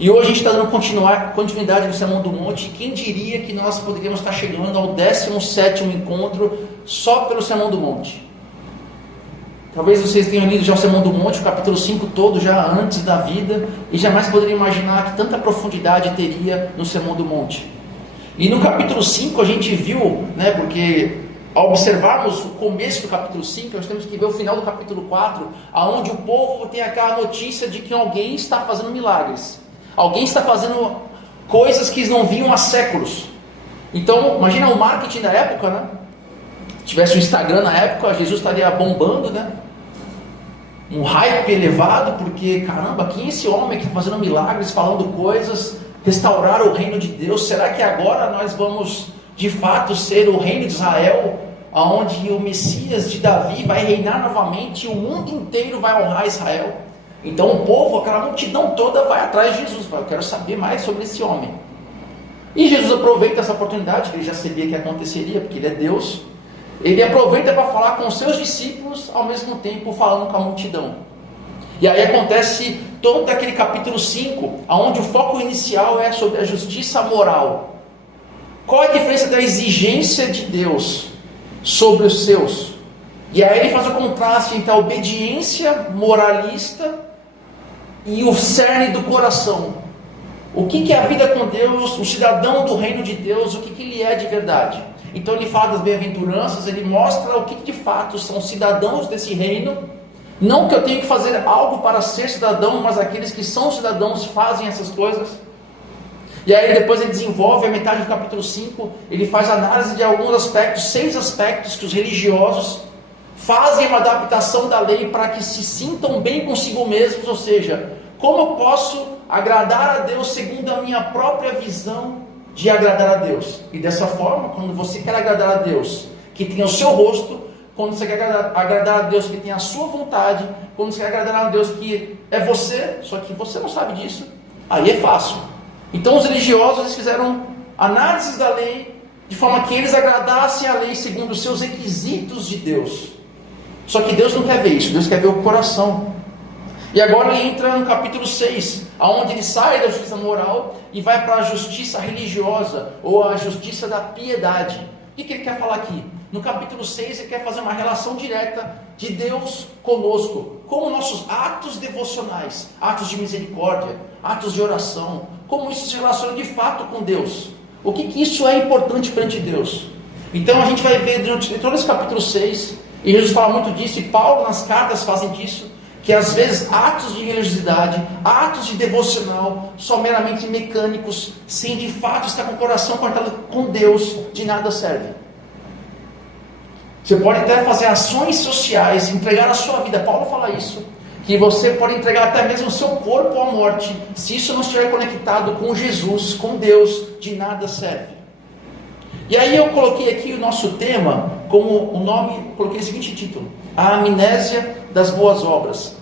E hoje a gente está dando continuidade no Sermão do Monte. Quem diria que nós poderíamos estar chegando ao 17º encontro só pelo Sermão do Monte? Talvez vocês tenham lido já o Sermão do Monte, o capítulo 5 todo, já antes da vida, e jamais poderiam imaginar que tanta profundidade teria no Sermão do Monte. E no capítulo 5 a gente viu, porque ao observarmos o começo do capítulo 5, nós temos que ver o final do capítulo 4, onde o povo tem aquela notícia de que alguém está fazendo milagres. Alguém está fazendo coisas que eles não viam há séculos. Então, imagina o marketing da época, Se tivesse o Instagram na época, Jesus estaria bombando, Um hype elevado, porque, caramba, quem é esse homem que está fazendo milagres, falando coisas, restaurar o reino de Deus? Será que agora nós vamos, de fato, ser o reino de Israel, onde o Messias de Davi vai reinar novamente e o mundo inteiro vai honrar Israel? Então o povo, aquela multidão toda vai atrás de Jesus, eu quero saber mais sobre esse homem. E Jesus aproveita essa oportunidade, que ele já sabia que aconteceria, porque ele é Deus. Ele aproveita para falar com os seus discípulos, ao mesmo tempo falando com a multidão. E aí acontece todo aquele capítulo 5, onde o foco inicial é sobre a justiça moral. Qual é a diferença da exigência de Deus sobre os seus? E aí ele faz o contraste entre a obediência moralista e o cerne do coração. O que é a vida com Deus, o cidadão do reino de Deus, o que ele é de verdade? Então ele fala das bem-aventuranças, ele mostra o que de fato são cidadãos desse reino. Não que eu tenha que fazer algo para ser cidadão, mas aqueles que são cidadãos fazem essas coisas. E aí depois ele desenvolve a metade do capítulo 5, ele faz análise de alguns aspectos, 6 aspectos que os religiosos fazem uma adaptação da lei para que se sintam bem consigo mesmos, ou seja, como eu posso agradar a Deus segundo a minha própria visão de agradar a Deus. E dessa forma, quando você quer agradar a Deus, que tem o seu rosto, quando você quer agradar a Deus que tem a sua vontade, quando você quer agradar a Deus que é você, só que você não sabe disso, aí é fácil. Então os religiosos eles fizeram análises da lei, de forma que eles agradassem a lei segundo os seus requisitos de Deus. Só que Deus não quer ver isso, Deus quer ver o coração. E agora ele entra no capítulo 6, onde ele sai da justiça moral e vai para a justiça religiosa, ou a justiça da piedade. O que ele quer falar aqui? No capítulo 6 ele quer fazer uma relação direta de Deus conosco, como nossos atos devocionais, atos de misericórdia, atos de oração, como isso se relaciona de fato com Deus. O que isso é importante perante Deus? Então a gente vai ver durante todo esse capítulo 6, e Jesus fala muito disso, e Paulo nas cartas fazem disso, que às vezes atos de religiosidade, atos de devocional, são meramente mecânicos, sem de fato estar com o coração conectado com Deus, de nada serve. Você pode até fazer ações sociais, entregar a sua vida, Paulo fala isso, que você pode entregar até mesmo o seu corpo à morte, se isso não estiver conectado com Jesus, com Deus, de nada serve. E aí eu coloquei aqui o nosso tema, como o nome, coloquei o seguinte título: a amnésia das boas obras.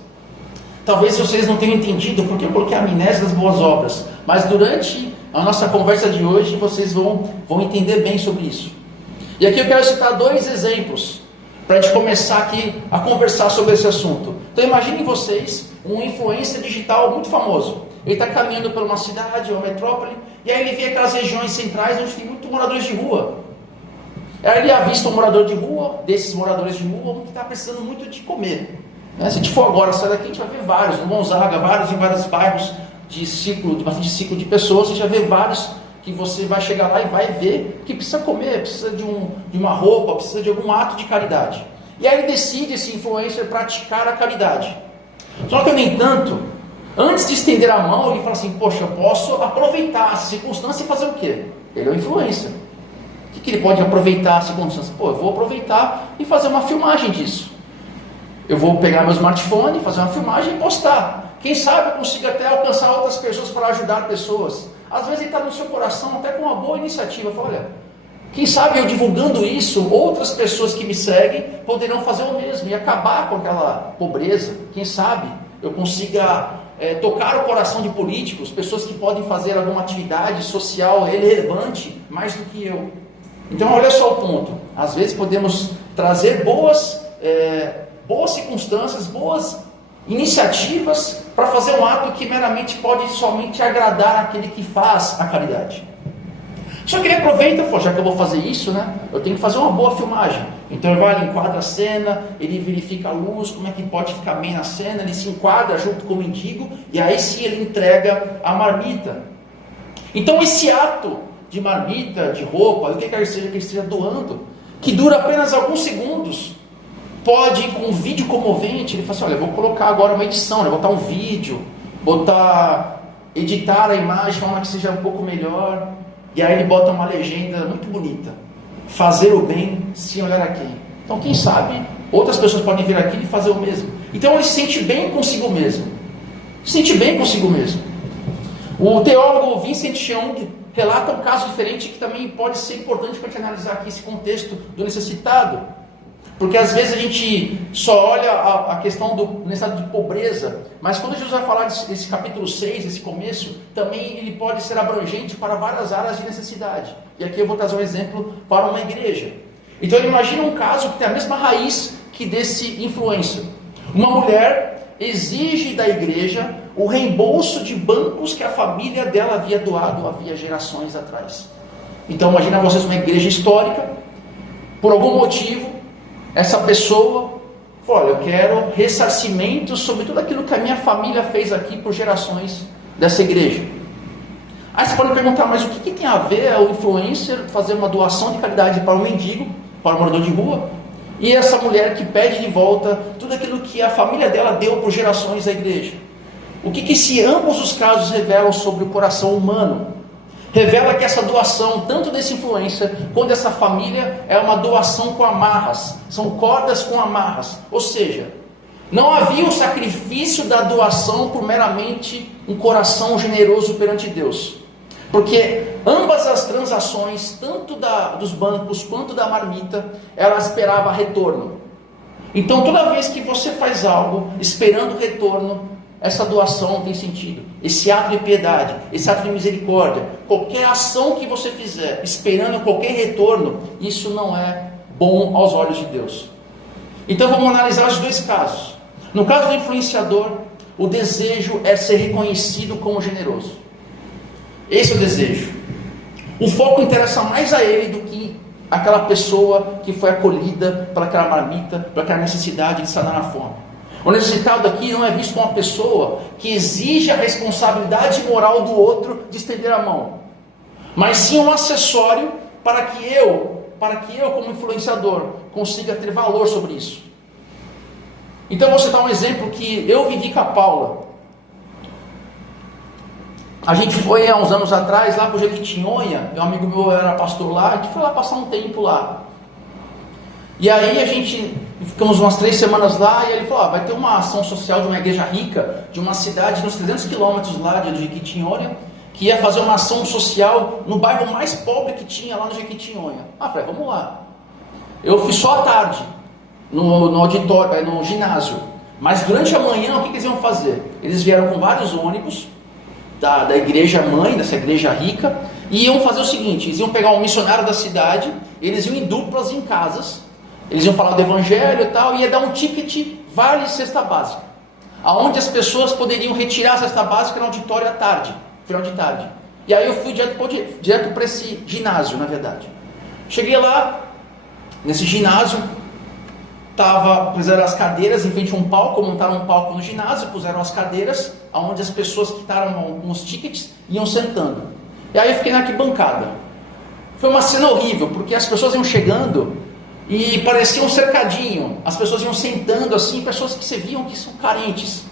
Talvez vocês não tenham entendido porque eu coloquei a amnésia das boas obras, mas durante a nossa conversa de hoje vocês vão entender bem sobre isso. E aqui eu quero citar 2 exemplos, para a gente começar aqui a conversar sobre esse assunto. Então imaginem vocês, um influencer digital muito famoso. Ele está caminhando por uma cidade, uma metrópole, e aí ele vê aquelas regiões centrais onde tem muitos moradores de rua. Aí ele avista um morador de rua, desses moradores de rua, um que está precisando muito de comer. Se a gente for agora, sair daqui, a gente vai ver vários, no Gonzaga, vários em vários bairros de bastante ciclo de pessoas, a gente vai ver vários que você vai chegar lá e vai ver que precisa comer, precisa de uma roupa, precisa de algum ato de caridade. E aí ele decide, esse influencer, praticar a caridade. Só que, no entanto, antes de estender a mão, ele fala assim: poxa, eu posso aproveitar essa circunstância e fazer o quê? Ele é um influencer. O que ele pode aproveitar a circunstância? Eu vou aproveitar e fazer uma filmagem disso. Eu vou pegar meu smartphone, fazer uma filmagem e postar. Quem sabe eu consigo até alcançar outras pessoas para ajudar pessoas. Às vezes ele está no seu coração até com uma boa iniciativa. Fala: olha, quem sabe eu divulgando isso, outras pessoas que me seguem poderão fazer o mesmo e acabar com aquela pobreza. Quem sabe eu consiga tocar o coração de políticos, pessoas que podem fazer alguma atividade social relevante mais do que eu. Então olha só o ponto. Às vezes podemos trazer boas circunstâncias, boas iniciativas para fazer um ato que meramente pode somente agradar aquele que faz a caridade. Só que ele aproveita e fala, já que eu vou fazer isso, né, eu tenho que fazer uma boa filmagem. Então ele vai, ele enquadra a cena, ele verifica a luz, como é que pode ficar bem na cena, ele se enquadra junto com o mendigo, e aí sim ele entrega a marmita. Então esse ato de marmita, de roupa, o que quer seja que ele esteja doando, que dura apenas alguns segundos, pode, com um vídeo comovente, ele fala assim, olha, eu vou colocar agora uma edição, né, botar um vídeo, editar a imagem de forma que seja um pouco melhor. E aí ele bota uma legenda muito bonita. Fazer o bem sem olhar a quem. Então quem sabe, outras pessoas podem vir aqui e fazer o mesmo. Então ele se sente bem consigo mesmo. Se sente bem consigo mesmo. O teólogo Vincent Young relata um caso diferente que também pode ser importante para a gente analisar aqui esse contexto do necessitado. Porque às vezes a gente só olha a questão do estado de pobreza, mas quando Jesus vai falar desse capítulo 6, desse começo, também ele pode ser abrangente para várias áreas de necessidade. E aqui eu vou trazer um exemplo para uma igreja. Então ele imagina um caso que tem a mesma raiz que desse influencer. Uma mulher exige da igreja o reembolso de bancos que a família dela havia doado havia gerações atrás. Então imagina vocês uma igreja histórica, por algum motivo, essa pessoa falou, olha, eu quero ressarcimento sobre tudo aquilo que a minha família fez aqui por gerações dessa igreja. Aí você pode perguntar, mas o que tem a ver o influencer fazer uma doação de caridade para o mendigo, para o morador de rua, e essa mulher que pede de volta tudo aquilo que a família dela deu por gerações da igreja? O que se ambos os casos revelam sobre o coração humano? Revela que essa doação, tanto desse influencer quanto dessa família, é uma doação com amarras, são cordas com amarras, ou seja, não havia o sacrifício da doação por meramente um coração generoso perante Deus, porque ambas as transações, tanto dos bancos quanto da marmita, ela esperava retorno. Então toda vez que você faz algo esperando retorno, essa doação tem sentido. Esse ato de piedade, esse ato de misericórdia, qualquer ação que você fizer esperando qualquer retorno, isso não é bom aos olhos de Deus. Então vamos analisar os dois casos. No caso do influenciador, o desejo é ser reconhecido como generoso. Esse é o desejo. O foco interessa mais a ele do que aquela pessoa que foi acolhida por aquela marmita, por aquela necessidade de sanar a fome. O necessitado aqui não é visto como uma pessoa que exige a responsabilidade moral do outro de estender a mão, mas sim um acessório para que eu como influenciador consiga ter valor sobre isso. Então vou citar um exemplo que eu vivi com a Paula. A gente foi há uns anos atrás lá para o Jequitinhonha, um amigo meu era pastor lá, a gente foi lá passar um tempo lá. E aí a gente ficamos umas 3 semanas lá e ele falou, vai ter uma ação social de uma igreja rica, de uma cidade nos 300 quilômetros lá de Jequitinhonha, que ia fazer uma ação social no bairro mais pobre que tinha lá no Jequitinhonha. Falei, vamos lá. Eu fui só à tarde, no auditório, no ginásio. Mas durante a manhã, o que eles iam fazer? Eles vieram com vários ônibus da igreja mãe, dessa igreja rica, e iam fazer o seguinte, eles iam pegar um missionário da cidade, eles iam em duplas em casas, eles iam falar do evangelho e tal, e ia dar um ticket vale cesta básica, aonde as pessoas poderiam retirar a cesta básica no auditório à tarde, final de tarde. E aí eu fui direto para esse ginásio, na verdade. Cheguei lá, nesse ginásio, puseram as cadeiras em frente a um palco, montaram um palco no ginásio, puseram as cadeiras, onde as pessoas que estavam com os tickets iam sentando. E aí eu fiquei na arquibancada. Foi uma cena horrível, porque as pessoas iam chegando e parecia um cercadinho. As pessoas iam sentando assim, pessoas que você viam que são carentes.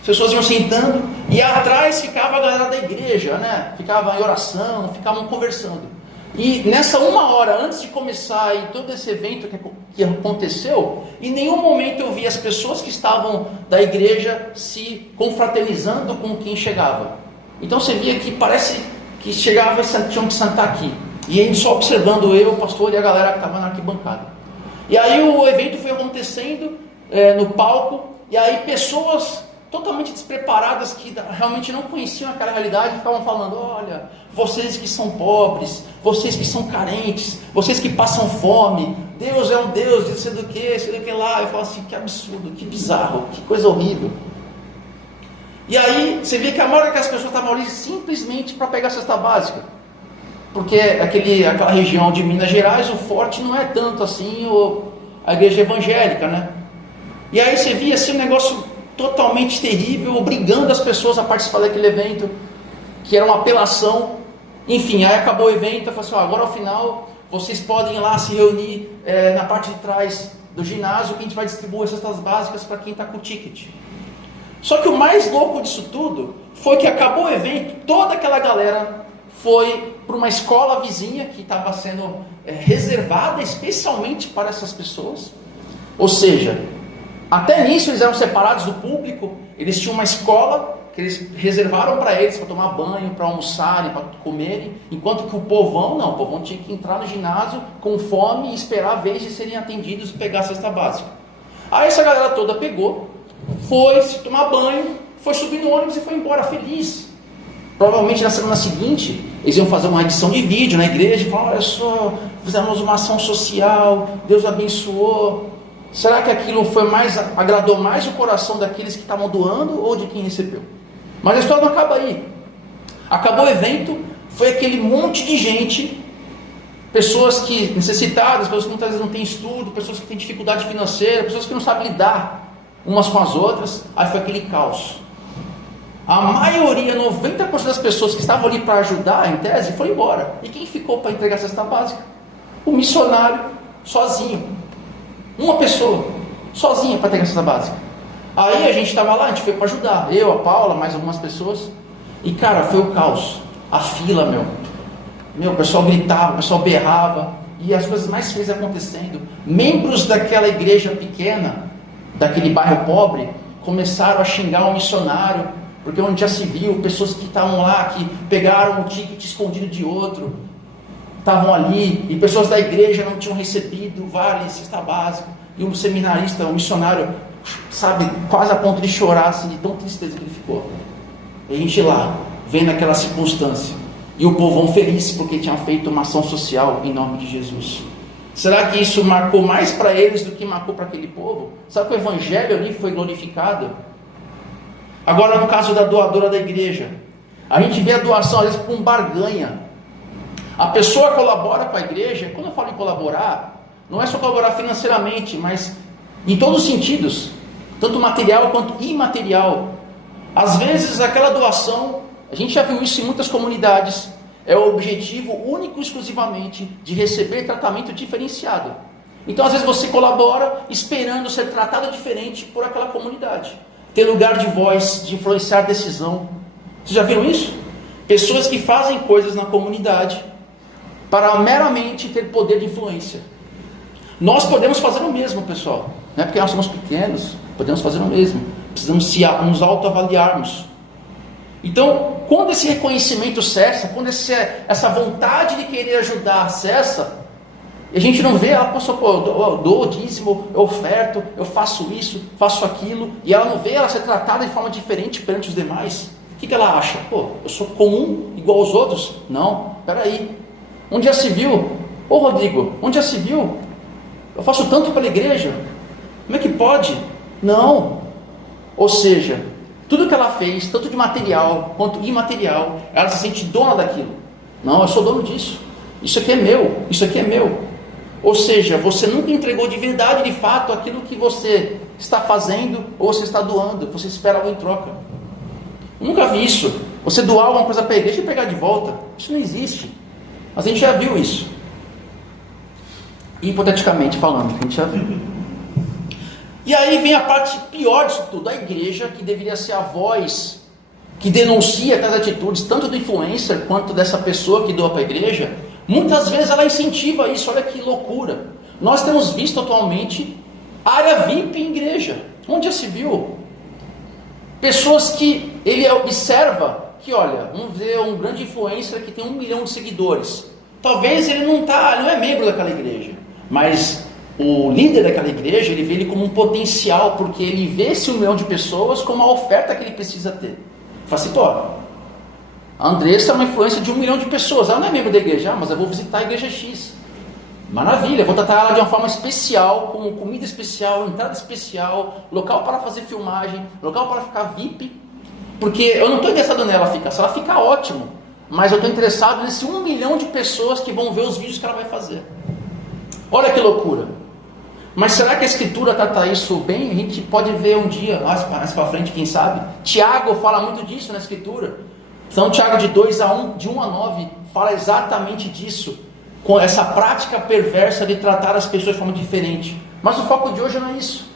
As pessoas iam sentando e atrás ficava a galera da igreja, né? Ficava em oração, ficavam conversando. E nessa 1 hora antes de começar todo esse evento que aconteceu, em nenhum momento eu vi as pessoas que estavam da igreja se confraternizando com quem chegava. Então você via que parece que chegava e tinham que sentar aqui. E ele só observando eu, o pastor e a galera que estava na arquibancada. E aí o evento foi acontecendo no palco, e aí pessoas totalmente despreparadas, que realmente não conheciam aquela realidade, ficavam falando, olha, vocês que são pobres, vocês que são carentes, vocês que passam fome, Deus é um Deus de sei do que lá. Eu falo assim, que absurdo, que bizarro, que coisa horrível. E aí você vê que a maioria das pessoas estavam ali simplesmente para pegar a cesta básica. Porque aquela região de Minas Gerais, o forte não é tanto assim a igreja evangélica, né? E aí você via assim um negócio totalmente terrível, obrigando as pessoas a participar daquele evento, que era uma apelação. Enfim, aí acabou o evento, eu falei assim, agora ao final vocês podem ir lá se reunir na parte de trás do ginásio, que a gente vai distribuir as cestas básicas para quem está com o ticket. Só que o mais louco disso tudo foi que acabou o evento, toda aquela galera foi para uma escola vizinha que estava sendo reservada especialmente para essas pessoas. Ou seja, até nisso eles eram separados do público, eles tinham uma escola que eles reservaram para eles, para tomar banho, para almoçarem, para comerem, enquanto que o povão tinha que entrar no ginásio com fome e esperar a vez de serem atendidos e pegar a cesta básica. Aí essa galera toda pegou, foi se tomar banho, foi subir no ônibus e foi embora, feliz. Provavelmente na semana seguinte, eles iam fazer uma edição de vídeo na igreja e falar, olha só, fizemos uma ação social, Deus abençoou. Será que aquilo agradou mais o coração daqueles que estavam doando ou de quem recebeu? Mas a história não acaba aí. Acabou o evento, foi aquele monte de gente, pessoas que necessitadas, pessoas que muitas vezes não têm estudo, pessoas que têm dificuldade financeira, pessoas que não sabem lidar umas com as outras. Aí foi aquele caos. A maioria, 90% das pessoas que estavam ali para ajudar, em tese, foi embora. E quem ficou para entregar a cesta básica? O missionário, sozinho. Uma pessoa, sozinha para entregar a cesta básica. Aí a gente estava lá, a gente foi para ajudar. Eu, a Paula, mais algumas pessoas. E cara, foi o caos. A fila, o pessoal gritava, o pessoal berrava. E as coisas mais feias acontecendo. Membros daquela igreja pequena, daquele bairro pobre, começaram a xingar o missionário, porque onde já se viu, pessoas que estavam lá, que pegaram um ticket escondido de outro, estavam ali, e pessoas da igreja não tinham recebido vale, cesta básica, e um seminarista, um missionário, sabe, quase a ponto de chorar, assim, de tão tristeza que ele ficou. E a gente lá, vendo aquela circunstância, e o povão feliz, porque tinha feito uma ação social em nome de Jesus. Será que isso marcou mais para eles do que marcou para aquele povo? Será que o evangelho ali foi glorificado? Agora no caso da doadora da igreja, a gente vê a doação às vezes por um barganha. A pessoa colabora com a igreja. Quando eu falo em colaborar, não é só colaborar financeiramente, mas em todos os sentidos, tanto material quanto imaterial. Às vezes aquela doação, a gente já viu isso em muitas comunidades, é o objetivo único e exclusivamente de receber tratamento diferenciado. Então às vezes você colabora esperando ser tratado diferente por aquela comunidade, ter lugar de voz, de influenciar a decisão. Vocês já viram isso? Pessoas que fazem coisas na comunidade para meramente ter poder de influência. Nós podemos fazer o mesmo, pessoal. Não é porque nós somos pequenos, podemos fazer o mesmo. Precisamos nos autoavaliarmos. Então, quando esse reconhecimento cessa, quando essa vontade de querer ajudar cessa, e a gente não vê ela, eu dou o dízimo, eu oferto, eu faço isso, faço aquilo, e ela não vê ela ser tratada de forma diferente perante os demais. O que ela acha? Eu sou comum, igual aos outros? Não, peraí. Onde já se viu? Rodrigo, onde já se viu? Eu faço tanto pela igreja. Como é que pode? Não. Ou seja, tudo que ela fez, tanto de material quanto imaterial, ela se sente dona daquilo. Não, eu sou dono disso. Isso aqui é meu. Isso aqui é meu. Ou seja, você nunca entregou de verdade, de fato, aquilo que você está fazendo ou você está doando. Você espera algo em troca. Eu nunca vi isso. Você doar alguma coisa para a igreja e pegar de volta. Isso não existe. Mas a gente já viu isso. Hipoteticamente falando, a gente já viu. E aí vem a parte pior disso tudo. A igreja, que deveria ser a voz que denuncia aquelas atitudes, tanto do influencer quanto dessa pessoa que doa para a igreja, muitas vezes ela incentiva isso. Olha que loucura. Nós temos visto atualmente área VIP em igreja. Onde já se viu? Pessoas que ele observa que, olha, vamos ver um grande influencer que tem 1 milhão de seguidores. Talvez ele não é membro daquela igreja, mas o líder daquela igreja, ele vê ele como um potencial, porque ele vê esse 1 milhão de pessoas como a oferta que ele precisa ter. Fala assim, a Andressa é uma influência de 1 milhão de pessoas, ela não é membro da igreja, mas eu vou visitar a igreja X. Maravilha, vou tratar ela de uma forma especial, com comida especial, entrada especial, local para fazer filmagem, local para ficar VIP, porque eu não estou interessado nela ficar, se ela ficar ótimo, mas eu estou interessado nesse 1 milhão de pessoas que vão ver os vídeos que ela vai fazer. Olha que loucura. Mas será que a Escritura trata isso bem? A gente pode ver um dia, mais para frente, quem sabe. Tiago fala muito disso na Escritura. Então Tiago de 2:1, de 1 a 9, fala exatamente disso, com essa prática perversa de tratar as pessoas de forma diferente. Mas o foco de hoje não é isso.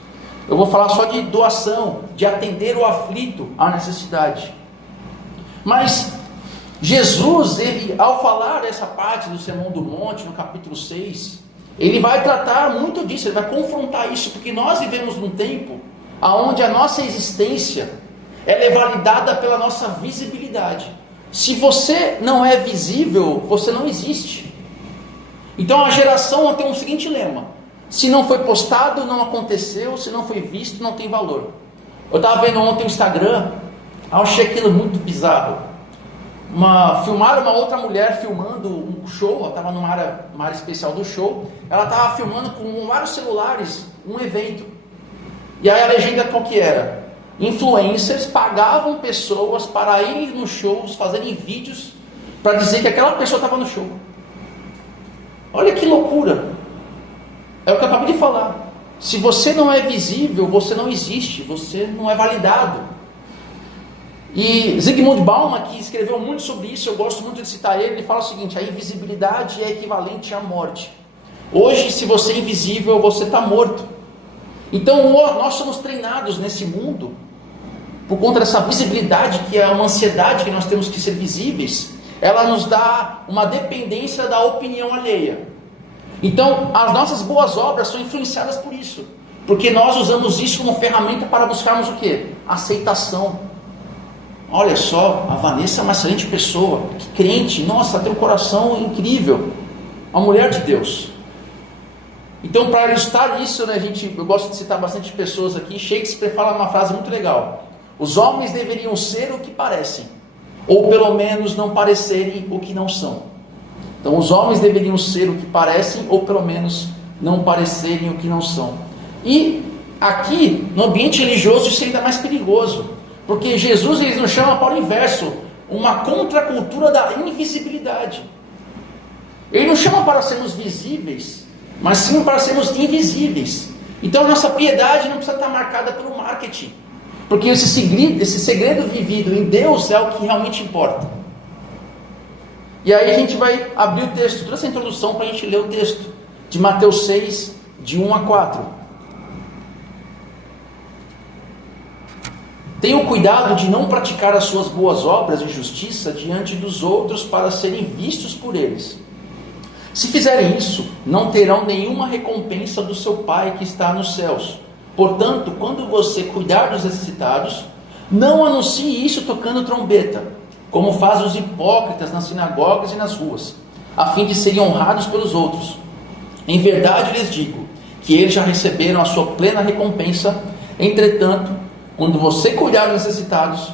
Eu vou falar só de doação, de atender o aflito à necessidade. Mas Jesus, ele, ao falar essa parte do Sermão do Monte, no capítulo 6, ele vai tratar muito disso, ele vai confrontar isso, porque nós vivemos num tempo onde a nossa existência ela é validada pela nossa visibilidade. Se você não é visível, você não existe. Então a geração tem um seguinte lema: se não foi postado, não aconteceu, se não foi visto, não tem valor. Eu estava vendo ontem o Instagram, eu achei aquilo muito bizarro. Filmaram uma outra mulher filmando um show, ela estava numa área especial do show, ela estava filmando com vários celulares um evento. E aí a legenda qual que era? Influencers pagavam pessoas para irem nos shows, fazerem vídeos, para dizer que aquela pessoa estava no show. Olha que loucura! É o que eu acabei de falar. Se você não é visível, você não existe, você não é validado. E Zygmunt Bauman, que escreveu muito sobre isso, eu gosto muito de citar ele fala o seguinte: a invisibilidade é equivalente à morte. Hoje, se você é invisível, você está morto. Então, nós somos treinados nesse mundo, por conta dessa visibilidade, que é uma ansiedade que nós temos que ser visíveis, ela nos dá uma dependência da opinião alheia. Então, as nossas boas obras são influenciadas por isso, porque nós usamos isso como ferramenta para buscarmos o quê? Aceitação. Olha só, a Vanessa é uma excelente pessoa, que crente, nossa, tem um coração incrível, uma mulher de Deus. Então, para ilustrar isso, né, eu gosto de citar bastante pessoas aqui. Shakespeare fala uma frase muito legal: os homens deveriam ser o que parecem, ou pelo menos não parecerem o que não são. Então, os homens deveriam ser o que parecem, ou pelo menos não parecerem o que não são. E aqui, no ambiente religioso, isso é ainda mais perigoso, porque Jesus nos chama para o inverso, uma contracultura da invisibilidade. Ele nos chama para sermos visíveis, mas sim para sermos invisíveis. Então a nossa piedade não precisa estar marcada pelo marketing, porque esse segredo vivido em Deus é o que realmente importa. E aí a gente vai abrir o texto, toda essa introdução para a gente ler o texto de Mateus 6, de 1 a 4. Tenham cuidado de não praticar as suas boas obras de justiça diante dos outros para serem vistos por eles. Se fizerem isso, não terão nenhuma recompensa do seu Pai que está nos céus. Portanto, quando você cuidar dos necessitados, não anuncie isso tocando trombeta, como fazem os hipócritas nas sinagogas e nas ruas, a fim de serem honrados pelos outros. Em verdade lhes digo que eles já receberam a sua plena recompensa. Entretanto, quando você cuidar dos necessitados,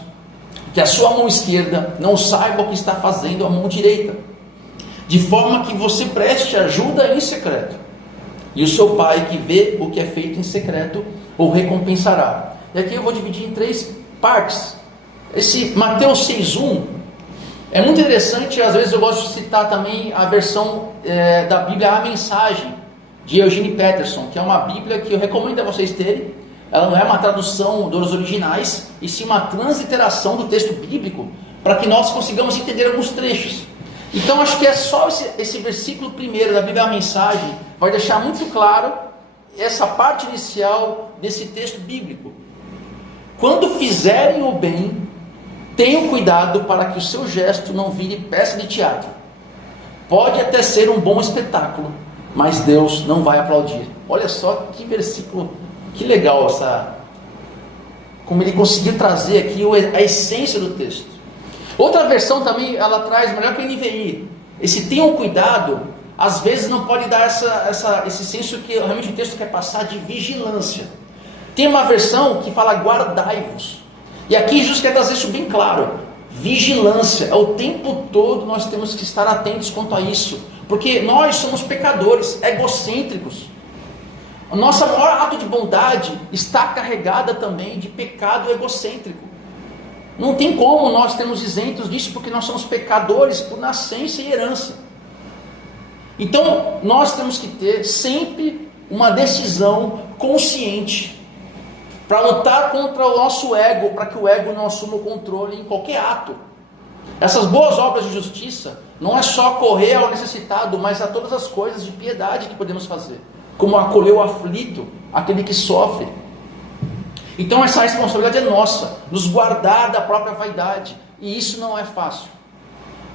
que a sua mão esquerda não saiba o que está fazendo a mão direita, de forma que você preste ajuda em secreto, e o seu Pai que vê o que é feito em secreto o recompensará. E aqui eu vou dividir em 3 partes. Esse Mateus 6:1 é muito interessante. Às vezes eu gosto de citar também a versão da Bíblia A Mensagem, de Eugene Peterson, que é uma Bíblia que eu recomendo a vocês terem. Ela não é uma tradução dos originais, e sim uma transliteração do texto bíblico, para que nós consigamos entender alguns trechos. Então acho que é só esse versículo primeiro da Bíblia A Mensagem vai deixar muito claro essa parte inicial desse texto bíblico. Quando fizerem o bem, tenham cuidado para que o seu gesto não vire peça de teatro. Pode até ser um bom espetáculo, mas Deus não vai aplaudir. Olha só que versículo, que legal como ele conseguiu trazer aqui a essência do texto. Outra versão também, ela traz, melhor que o NVI, esse tenham cuidado, às vezes não pode dar esse senso que realmente o texto quer passar de vigilância. Tem uma versão que fala guardai-vos, e aqui Jesus quer trazer isso bem claro. vigilância. É o tempo todo nós temos que estar atentos quanto a isso, porque nós somos pecadores, egocêntricos. O nosso maior ato de bondade está carregada também de pecado egocêntrico. Não tem como nós sermos isentos disso, porque nós somos pecadores por nascença e herança. Então, nós temos que ter sempre uma decisão consciente para lutar contra o nosso ego, para que o ego não assuma o controle em qualquer ato. Essas boas obras de justiça não é só correr ao necessitado, mas a todas as coisas de piedade que podemos fazer, como acolher o aflito, aquele que sofre. Então essa responsabilidade é nossa, nos guardar da própria vaidade, e isso não é fácil.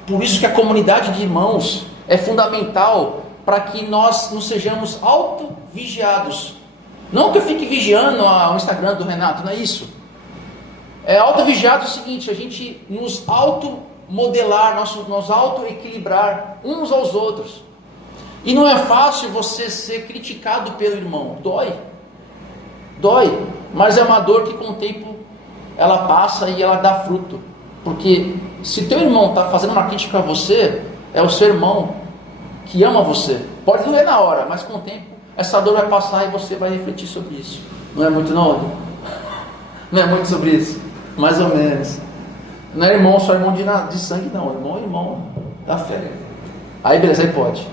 Por isso que a comunidade de irmãos é fundamental para que nós nos sejamos auto-vigiados. Não que eu fique vigiando o Instagram do Renato, não é isso. É auto-vigiado o seguinte, a gente nos auto-modelar, nos auto-equilibrar uns aos outros. E não é fácil você ser criticado pelo irmão, dói, mas é uma dor que com o tempo ela passa e ela dá fruto. Porque se teu irmão está fazendo uma crítica a você, é o seu irmão que ama você. Pode doer na hora, mas com o tempo essa dor vai passar e você vai refletir sobre isso. Não é muito não? Não é muito sobre isso? Mais ou menos. Não é irmão, só irmão de sangue não. Irmão é irmão da fé. Aí beleza, aí pode.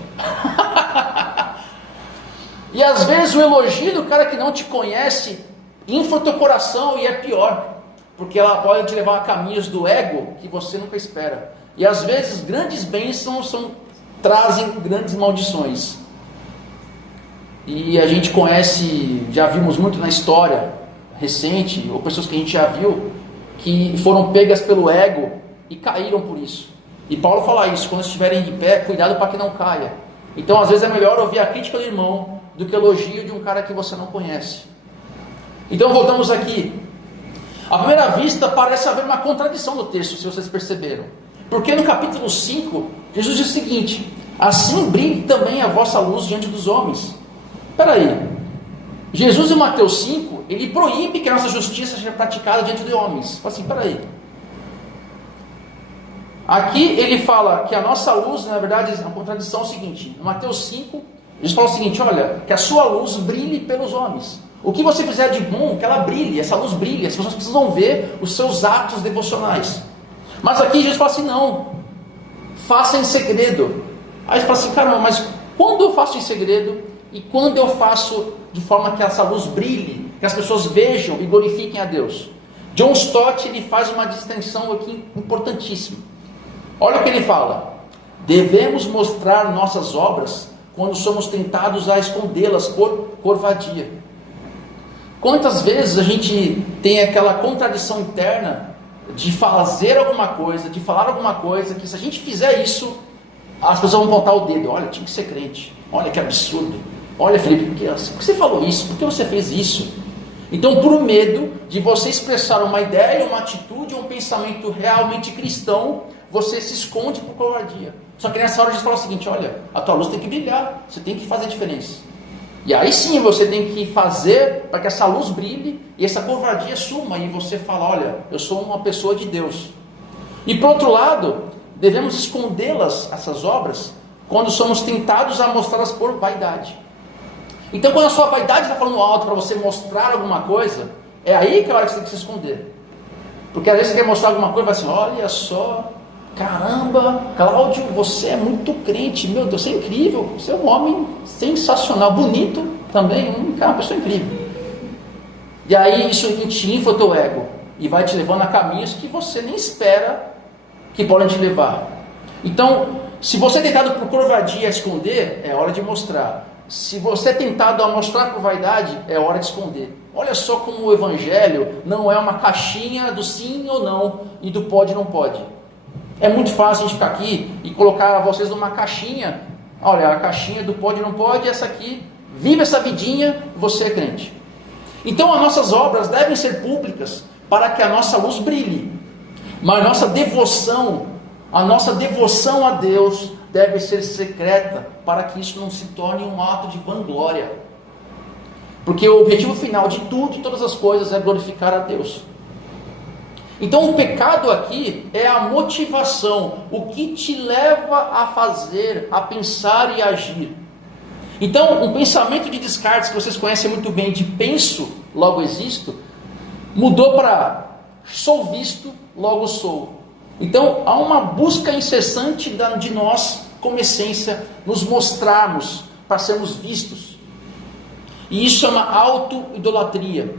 E às vezes o elogio do cara que não te conhece infla o teu coração e é pior. Porque ela pode te levar a caminhos do ego que você nunca espera. E às vezes grandes bênçãos trazem grandes maldições. E a gente conhece, já vimos muito na história recente, ou pessoas que a gente já viu, que foram pegas pelo ego e caíram por isso. E Paulo fala isso, quando estiverem de pé, cuidado para que não caia. Então às vezes é melhor ouvir a crítica do irmão do que o elogio de um cara que você não conhece. Então voltamos aqui. À primeira vista parece haver uma contradição no texto, se vocês perceberam. Porque no capítulo 5, Jesus diz o seguinte: assim brilhe também a vossa luz diante dos homens. Espera aí, Jesus em Mateus 5, ele proíbe que a nossa justiça seja praticada diante de homens. Fala assim, espera aí. Aqui ele fala que a nossa luz, na verdade, a contradição é o seguinte: em Mateus 5, Jesus fala o seguinte: olha, que a sua luz brilhe pelos homens. O que você fizer de bom, que ela brilhe, essa luz brilhe, as pessoas precisam ver os seus atos devocionais. Mas aqui Jesus fala assim, não, faça em segredo. Aí você fala assim, caramba, mas quando eu faço em segredo e quando eu faço de forma que essa luz brilhe, que as pessoas vejam e glorifiquem a Deus? John Stott, ele faz uma distinção aqui importantíssima. Olha o que ele fala: devemos mostrar nossas obras quando somos tentados a escondê-las por covardia. Quantas vezes a gente tem aquela contradição interna de fazer alguma coisa, de falar alguma coisa, que se a gente fizer isso, as pessoas vão apontar o dedo: olha, tinha que ser crente, olha que absurdo, olha Felipe, por que você falou isso, por que você fez isso? Então, por medo de você expressar uma ideia, uma atitude, um pensamento realmente cristão, você se esconde por covardia. Só que nessa hora a gente fala o seguinte: olha, a tua luz tem que brilhar, você tem que fazer a diferença. E aí sim você tem que fazer para que essa luz brilhe e essa covardia suma, e você fala: olha, eu sou uma pessoa de Deus. E por outro lado, devemos escondê-las, essas obras, quando somos tentados a mostrá-las por vaidade. Então quando a sua vaidade está falando alto para você mostrar alguma coisa, é aí que é a hora que você tem que se esconder. Porque às vezes você quer mostrar alguma coisa e vai assim: olha só, caramba, Cláudio, você é muito crente, meu Deus, você é incrível, você é um homem sensacional, bonito também, uma pessoa incrível. E aí isso te infla o teu ego e vai te levando a caminhos que você nem espera que podem te levar. Então, se você é tentado por covardia a esconder, é hora de mostrar. Se você é tentado a mostrar por vaidade, é hora de esconder. Olha só como o evangelho não é uma caixinha do sim ou não e do pode e não pode. É muito fácil a gente ficar aqui e colocar vocês numa caixinha. Olha, a caixinha do pode e não pode, essa aqui, vive essa vidinha, você é crente. Então as nossas obras devem ser públicas para que a nossa luz brilhe. Mas a nossa devoção a Deus deve ser secreta, para que isso não se torne um ato de vanglória. Porque o objetivo final de tudo e todas as coisas é glorificar a Deus. Então o pecado aqui é a motivação, o que te leva a fazer, a pensar e agir. Então um pensamento de Descartes, que vocês conhecem muito bem, de penso, logo existo, mudou para sou visto, logo sou. Então há uma busca incessante de nós, como essência, nos mostrarmos para sermos vistos. E isso chama auto-idolatria.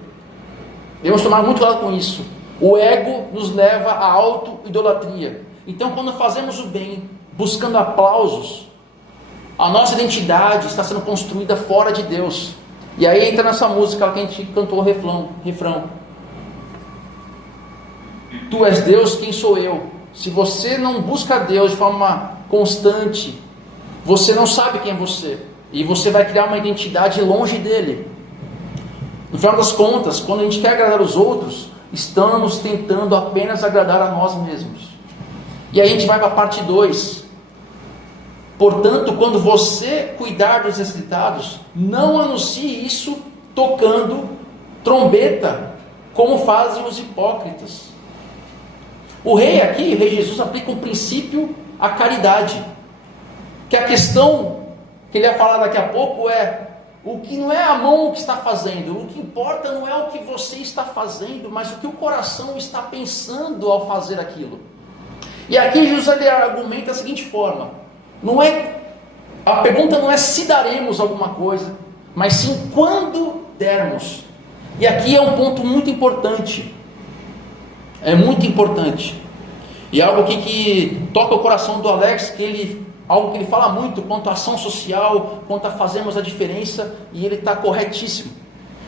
Devemos tomar muito cuidado com isso. O ego nos leva à auto-idolatria. Então quando fazemos o bem, buscando aplausos, a nossa identidade está sendo construída fora de Deus. E aí entra nessa música que a gente cantou o refrão. Tu és Deus, quem sou eu? Se você não busca Deus de forma constante, você não sabe quem é você. E você vai criar uma identidade longe dele. No final das contas, quando a gente quer agradar os outros, estamos tentando apenas agradar a nós mesmos. E aí a gente vai para a parte 2. Portanto, quando você cuidar dos necessitados, não anuncie isso tocando trombeta, como fazem os hipócritas. O rei aqui, o rei Jesus, aplica um princípio à caridade. Que a questão que ele vai falar daqui a pouco é: o que não é a mão que está fazendo, o que importa não é o que você está fazendo, mas o que o coração está pensando ao fazer aquilo. E aqui Jesus ele argumenta da seguinte forma: a pergunta não é se daremos alguma coisa, mas sim quando dermos. E aqui é um ponto muito importante. É muito importante. E algo aqui que toca o coração do Alex, algo que ele fala muito quanto à ação social, quanto a fazermos a diferença, e ele está corretíssimo.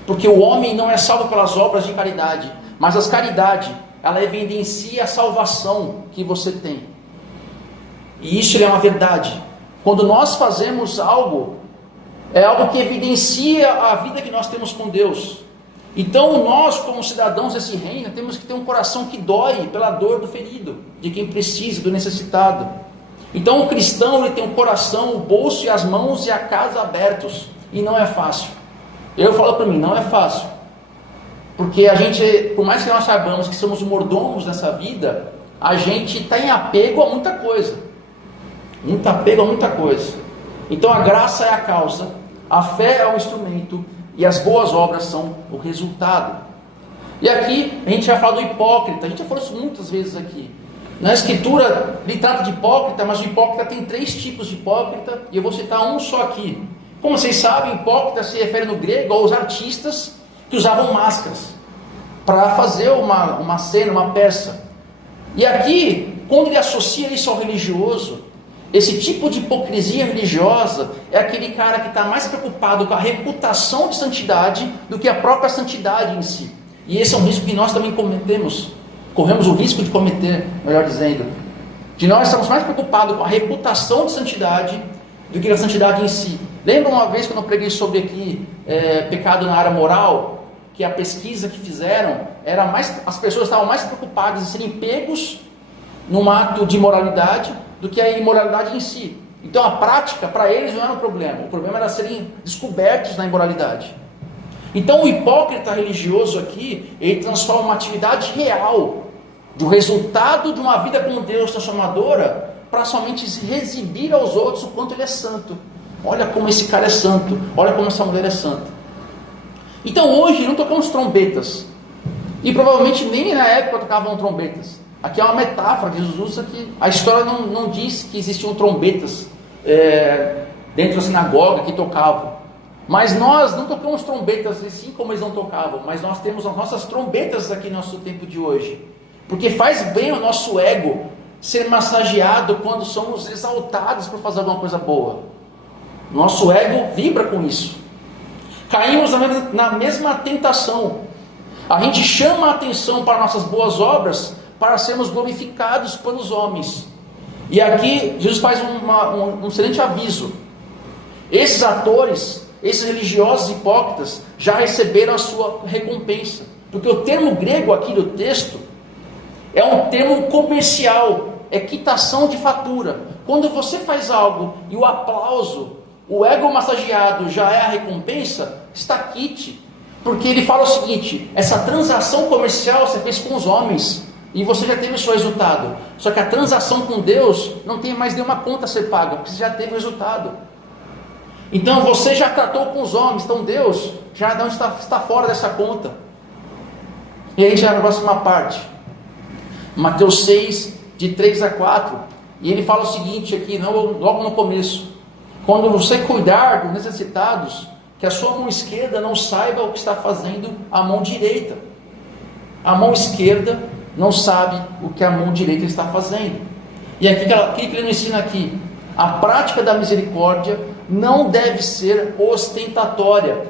Porque o homem não é salvo pelas obras de caridade, mas a caridade, ela evidencia a salvação que você tem. E isso é uma verdade. Quando nós fazemos algo, é algo que evidencia a vida que nós temos com Deus. Então nós, como cidadãos desse reino, temos que ter um coração que dói pela dor do ferido, de quem precisa, do necessitado. Então o cristão ele tem o coração, o bolso e as mãos e a casa abertos. E não é fácil. Eu falo para mim, não é fácil. Porque a gente, por mais que nós saibamos que somos mordomos nessa vida, a gente está em apego a muita coisa. Muito apego a muita coisa. Então a graça é a causa, a fé é o instrumento, e as boas obras são o resultado. E aqui a gente vai falar do hipócrita. A gente já falou isso muitas vezes aqui. Na escritura ele trata de hipócrita, mas o hipócrita tem 3 tipos de hipócrita, e eu vou citar um só aqui. Como vocês sabem, hipócrita se refere no grego aos artistas que usavam máscaras para fazer uma cena, uma peça. E aqui, quando ele associa isso ao religioso, esse tipo de hipocrisia religiosa é aquele cara que está mais preocupado com a reputação de santidade do que a própria santidade em si. E esse é um risco que nós também corremos o risco de cometer, melhor dizendo. De nós estamos mais preocupados com a reputação de santidade do que a santidade em si. Lembra uma vez quando eu preguei sobre aqui pecado na área moral? Que a pesquisa que fizeram, as pessoas estavam mais preocupadas em serem pegos num ato de imoralidade do que a imoralidade em si. Então a prática para eles não era um problema, o problema era serem descobertos na imoralidade. Então o hipócrita religioso aqui, ele transforma uma atividade real, do resultado de uma vida com Deus transformadora, para somente exibir aos outros o quanto ele é santo. Olha como esse cara é santo, olha como essa mulher é santa. Então hoje não tocamos trombetas, e provavelmente nem na época tocavam trombetas. Aqui é uma metáfora que Jesus usa, que a história não diz que existiam trombetas dentro da sinagoga que tocavam. Mas nós não tocamos trombetas assim como eles não tocavam, mas nós temos as nossas trombetas aqui no nosso tempo de hoje. Porque faz bem ao nosso ego ser massageado quando somos exaltados por fazer alguma coisa boa. Nosso ego vibra com isso. Caímos na mesma tentação. A gente chama a atenção para nossas boas obras para sermos glorificados pelos homens. E aqui Jesus faz um excelente aviso. Esses atores, esses religiosos hipócritas já receberam a sua recompensa. Porque o termo grego aqui do texto é um termo comercial, é quitação de fatura. Quando você faz algo e o aplauso, o ego massageado já é a recompensa, está quite. Porque ele fala o seguinte: essa transação comercial você fez com os homens, e você já teve o seu resultado. Só que a transação com Deus não tem mais nenhuma conta a ser paga, porque você já teve o resultado. Então você já tratou com os homens, então Deus já não está fora dessa conta. E aí já na próxima parte, Mateus 6, de 3 a 4, e ele fala o seguinte aqui, logo no começo: quando você cuidar dos necessitados, que a sua mão esquerda não saiba o que está fazendo a mão direita. A mão esquerda não sabe o que a mão direita está fazendo. E aqui o que ele nos ensina aqui? A prática da misericórdia não deve ser ostentatória.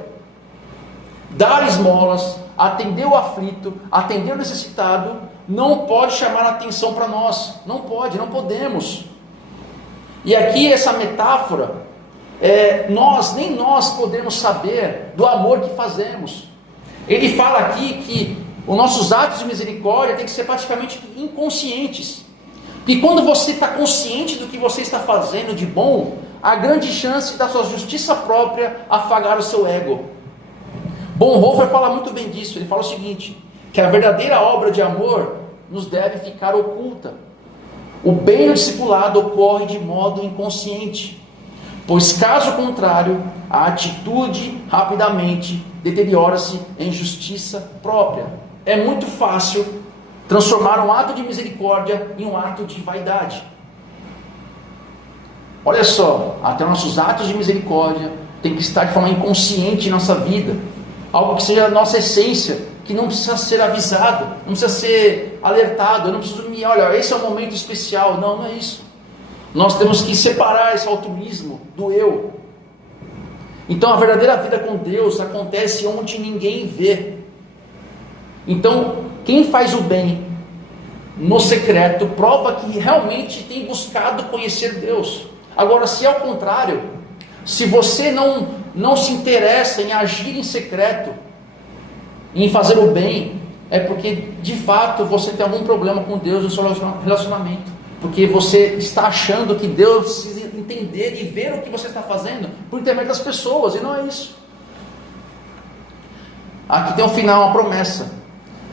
Dar esmolas, atender o aflito, atender o necessitado, não pode chamar a atenção para nós. Não pode, não podemos. E aqui essa metáfora, nem nós podemos saber do amor que fazemos. Ele fala aqui que os nossos atos de misericórdia têm que ser praticamente inconscientes. E quando você está consciente do que você está fazendo de bom, há grande chance da sua justiça própria afagar o seu ego. Bonhoeffer fala muito bem disso. Ele fala o seguinte, que a verdadeira obra de amor nos deve ficar oculta. O bem no discipulado ocorre de modo inconsciente, pois caso contrário, a atitude rapidamente deteriora-se em justiça própria. É muito fácil transformar um ato de misericórdia em um ato de vaidade. Olha só, até nossos atos de misericórdia tem que estar de forma inconsciente em nossa vida, algo que seja a nossa essência, que não precisa ser avisado, não precisa ser alertado, eu não preciso olha, esse é um momento especial. Não é isso. Nós temos que separar esse altruísmo do eu. Então a verdadeira vida com Deus acontece onde ninguém vê. Então quem faz o bem no secreto prova que realmente tem buscado conhecer Deus. Agora, se ao contrário, se você não se interessa em agir em secreto, em fazer o bem, é porque de fato você tem algum problema com Deus no seu relacionamento. Porque você está achando que Deus precisa entender e ver o que você está fazendo por intermédio das pessoas, e não é isso. Aqui tem um final, uma promessa: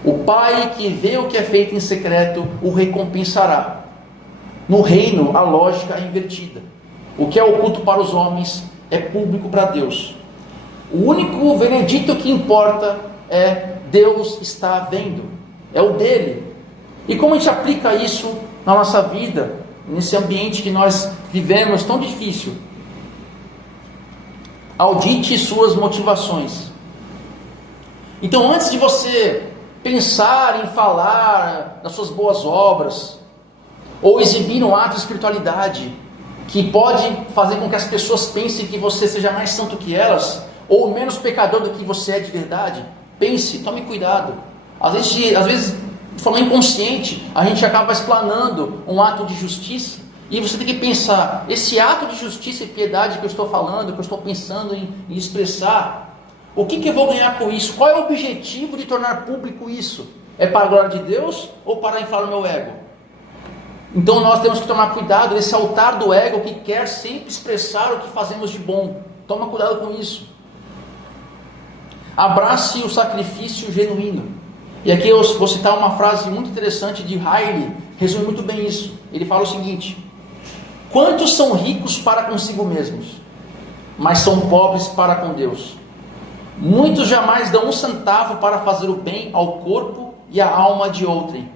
o Pai que vê o que é feito em secreto o recompensará. No reino a lógica é invertida. O que é oculto para os homens é público para Deus. O único veredito que importa é: Deus está vendo, é o dele. E como a gente aplica isso na nossa vida, nesse ambiente que nós vivemos tão difícil? Audite suas motivações. Então, antes de você pensar em falar das suas boas obras, ou exibir um ato de espiritualidade que pode fazer com que as pessoas pensem que você seja mais santo que elas, ou menos pecador do que você é de verdade, pense, tome cuidado. Às vezes, de forma inconsciente, a gente acaba explanando um ato de justiça, e você tem que pensar: esse ato de justiça e piedade que eu estou falando, que eu estou pensando em expressar, o que eu vou ganhar com isso? Qual é o objetivo de tornar público isso? É para a glória de Deus ou para inflar o meu ego? Então nós temos que tomar cuidado desse altar do ego que quer sempre expressar o que fazemos de bom. Toma cuidado com isso. Abrace o sacrifício genuíno. E aqui eu vou citar uma frase muito interessante de Riley, resume muito bem isso. Ele fala o seguinte: quantos são ricos para consigo mesmos, mas são pobres para com Deus? Muitos jamais dão um centavo para fazer o bem ao corpo e à alma de outrem.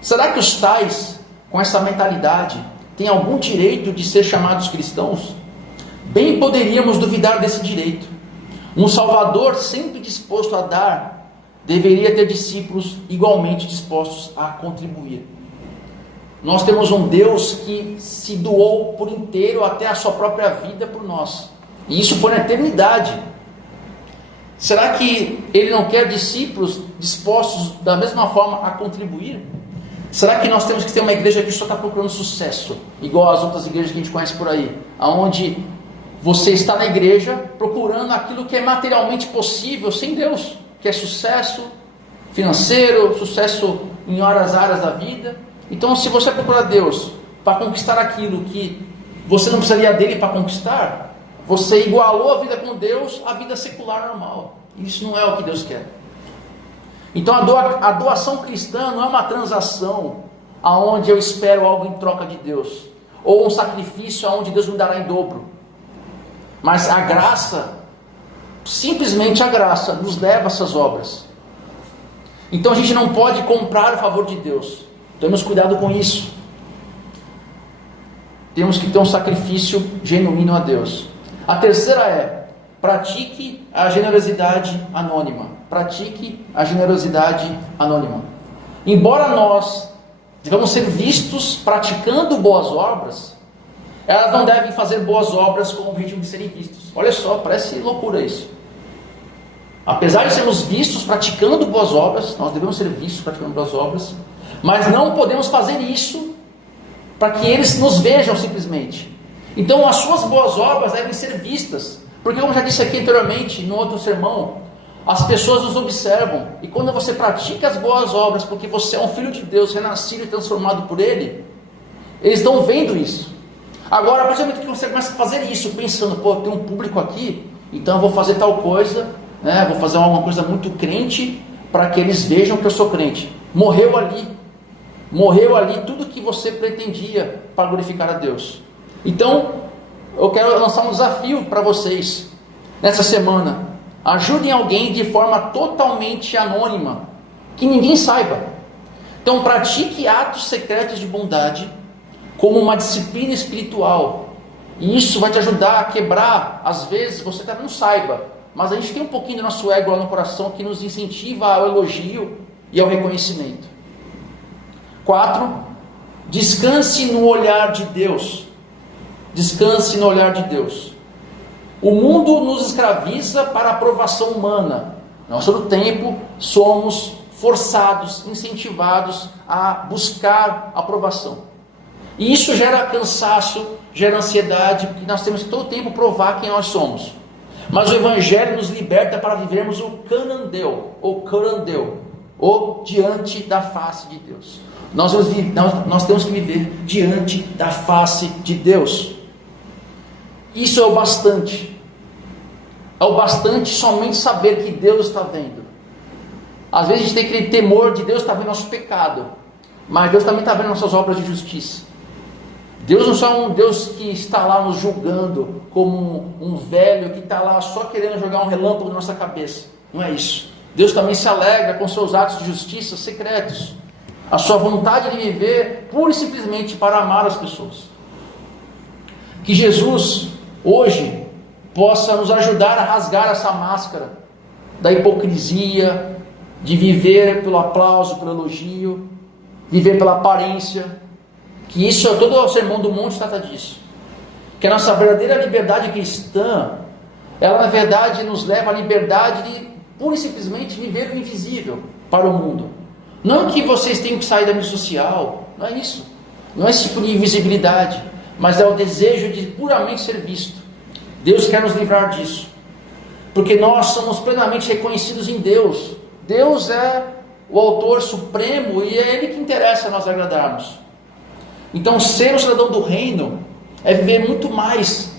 Será que os tais, com essa mentalidade, têm algum direito de ser chamados cristãos? Bem poderíamos duvidar desse direito. Um Salvador sempre disposto a dar deveria ter discípulos igualmente dispostos a contribuir. Nós temos um Deus que se doou por inteiro até a sua própria vida por nós. E isso foi na eternidade. Será que Ele não quer discípulos dispostos da mesma forma a contribuir? Será que nós temos que ter uma igreja que só está procurando sucesso, igual as outras igrejas que a gente conhece por aí, onde você está na igreja procurando aquilo que é materialmente possível sem Deus, que é sucesso financeiro, sucesso em várias áreas da vida? Então, se você procurar Deus para conquistar aquilo que você não precisaria dele para conquistar, você igualou a vida com Deus à vida secular normal. Isso não é o que Deus quer. Então a doação cristã não é uma transação aonde eu espero algo em troca de Deus, ou um sacrifício aonde Deus me dará em dobro. Mas a graça, simplesmente a graça, nos leva a essas obras. Então a gente não pode comprar o favor de Deus. Temos cuidado com isso. Temos que ter um sacrifício genuíno a Deus. A terceira é: pratique a generosidade anônima. Pratique a generosidade anônima. Embora nós devemos ser vistos praticando boas obras, elas não devem fazer boas obras com o objetivo de serem vistos. Olha só, parece loucura isso. Apesar de sermos vistos praticando boas obras, nós devemos ser vistos praticando boas obras, mas não podemos fazer isso para que eles nos vejam simplesmente. Então as suas boas obras devem ser vistas, porque como eu já disse aqui anteriormente, no outro sermão, as pessoas nos observam, e quando você pratica as boas obras, porque você é um filho de Deus, renascido e transformado por Ele, eles estão vendo isso. Agora, a partir do momento que você começa a fazer isso, pensando, pô, tem um público aqui, então eu vou fazer tal coisa, né? Vou fazer uma coisa muito crente, para que eles vejam que eu sou crente. Morreu ali tudo que você pretendia para glorificar a Deus. Então, eu quero lançar um desafio para vocês, nessa semana. Ajudem alguém de forma totalmente anônima, que ninguém saiba. Então pratique atos secretos de bondade como uma disciplina espiritual. E isso vai te ajudar a quebrar, às vezes você até não saiba, mas a gente tem um pouquinho do nosso ego lá no coração que nos incentiva ao elogio e ao reconhecimento. 4. Descanse no olhar de Deus. Descanse no olhar de Deus. O mundo nos escraviza para a aprovação humana. Nós todo tempo somos forçados, incentivados a buscar aprovação. E isso gera cansaço, gera ansiedade, porque nós temos que todo tempo provar quem nós somos. Mas o Evangelho nos liberta para vivermos o canandeu, ou diante da face de Deus. Nós temos que viver diante da face de Deus. Isso é o bastante. É o bastante somente saber que Deus está vendo. Às vezes a gente tem aquele temor de Deus estar vendo nosso pecado, mas Deus também está vendo nossas obras de justiça. Deus não é um Deus que está lá nos julgando como um velho que está lá só querendo jogar um relâmpago na nossa cabeça. Não é isso. Deus também se alegra com seus atos de justiça secretos. A sua vontade de viver pura e simplesmente para amar as pessoas. Que Jesus hoje possa nos ajudar a rasgar essa máscara da hipocrisia, de viver pelo aplauso, pelo elogio, viver pela aparência. Que isso, todo o Sermão do Monte trata disso. Que a nossa verdadeira liberdade cristã, ela na verdade nos leva à liberdade de pura e simplesmente viver o invisível para o mundo. Não que vocês tenham que sair da mídia social, não é isso. Não é esse tipo de invisibilidade, mas é o desejo de puramente ser visto. Deus quer nos livrar disso, porque nós somos plenamente reconhecidos em Deus. Deus é o autor supremo e é Ele que interessa nós agradarmos. Então ser um cidadão do reino é viver muito mais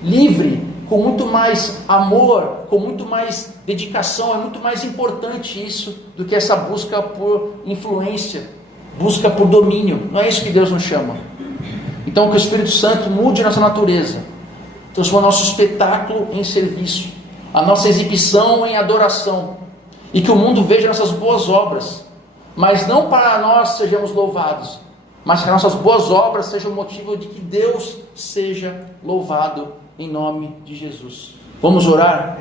livre, com muito mais amor, com muito mais dedicação. É muito mais importante isso do que essa busca por influência, busca por domínio. Não é isso que Deus nos chama. Então que o Espírito Santo mude nossa natureza, transforma nosso espetáculo em serviço, a nossa exibição em adoração, e que o mundo veja nossas boas obras, mas não para nós sejamos louvados, mas que nossas boas obras sejam o motivo de que Deus seja louvado em nome de Jesus. Vamos orar?